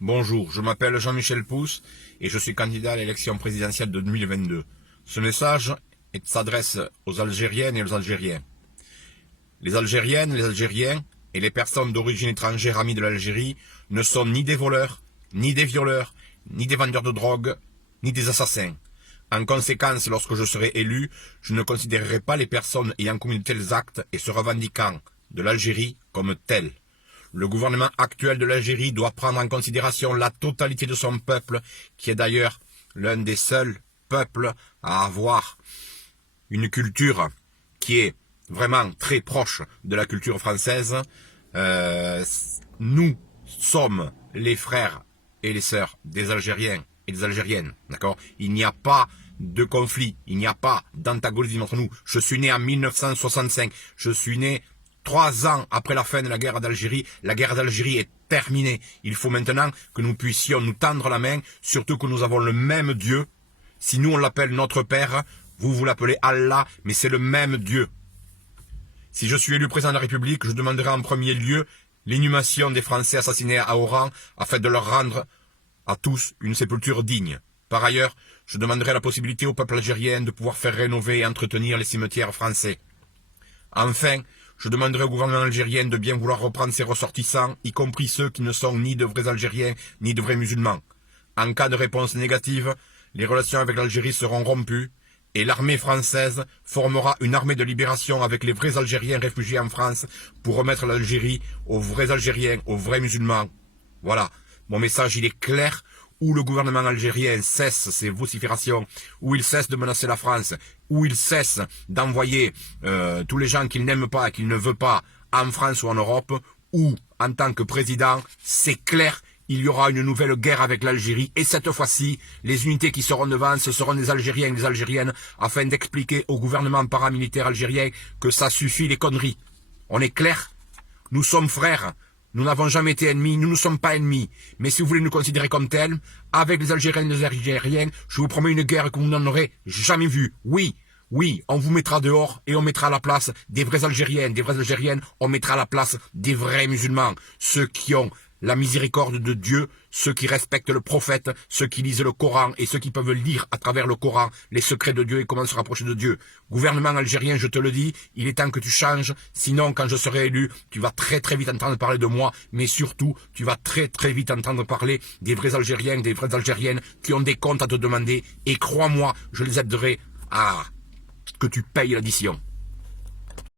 Bonjour, je m'appelle Jean-Michel Pousse et je suis candidat à l'élection présidentielle de 2022. Ce message s'adresse aux Algériennes et aux Algériens. Les Algériennes, les Algériens et les personnes d'origine étrangère amies de l'Algérie ne sont ni des voleurs, ni des violeurs, ni des vendeurs de drogue, ni des assassins. En conséquence, lorsque je serai élu, je ne considérerai pas les personnes ayant commis de tels actes et se revendiquant de l'Algérie comme telles. Le gouvernement actuel de l'Algérie doit prendre en considération la totalité de son peuple, qui est d'ailleurs l'un des seuls peuples à avoir une culture qui est vraiment très proche de la culture française. Nous sommes les frères et les sœurs des Algériens et des Algériennes, d'accord? Il n'y a pas de conflit, il n'y a pas d'antagonisme entre nous. Je suis né en 1965, je suis né 3 ans après la fin de la guerre d'Algérie. La guerre d'Algérie est terminée. Il faut maintenant que nous puissions nous tendre la main, surtout que nous avons le même Dieu. Si nous on l'appelle notre Père, vous l'appelez Allah, mais c'est le même Dieu. Si je suis élu président de la République, je demanderai en premier lieu l'inhumation des Français assassinés à Oran, afin de leur rendre à tous une sépulture digne. Par ailleurs, je demanderai la possibilité au peuple algérien de pouvoir faire rénover et entretenir les cimetières français. Enfin, je demanderai au gouvernement algérien de bien vouloir reprendre ses ressortissants, y compris ceux qui ne sont ni de vrais Algériens, ni de vrais musulmans. En cas de réponse négative, les relations avec l'Algérie seront rompues, et l'armée française formera une armée de libération avec les vrais Algériens réfugiés en France pour remettre l'Algérie aux vrais Algériens, aux vrais musulmans. Voilà, mon message il est clair. Où le gouvernement algérien cesse ses vociférations, où il cesse de menacer la France, où il cesse d'envoyer tous les gens qu'il n'aime pas et qu'il ne veut pas en France ou en Europe, où, en tant que président, c'est clair, il y aura une nouvelle guerre avec l'Algérie, et cette fois-ci, les unités qui seront devant, ce seront des Algériens et des Algériennes, afin d'expliquer au gouvernement paramilitaire algérien que ça suffit les conneries. On est clair? Nous sommes frères. Nous n'avons jamais été ennemis, nous ne sommes pas ennemis. Mais si vous voulez nous considérer comme tels, avec les Algériens et les Algériens, je vous promets une guerre que vous n'en aurez jamais vue. Oui, on vous mettra dehors et on mettra à la place des vrais Algériens, des vraies Algériennes, on mettra à la place des vrais musulmans. Ceux qui ont la miséricorde de Dieu, ceux qui respectent le prophète, ceux qui lisent le Coran et ceux qui peuvent lire à travers le Coran les secrets de Dieu et comment se rapprocher de Dieu. Gouvernement algérien, je te le dis, il est temps que tu changes, sinon quand je serai élu, tu vas très très vite entendre parler de moi, mais surtout, tu vas très très vite entendre parler des vrais Algériens, des vraies Algériennes qui ont des comptes à te demander, et crois-moi, je les aiderai à que tu payes l'addition.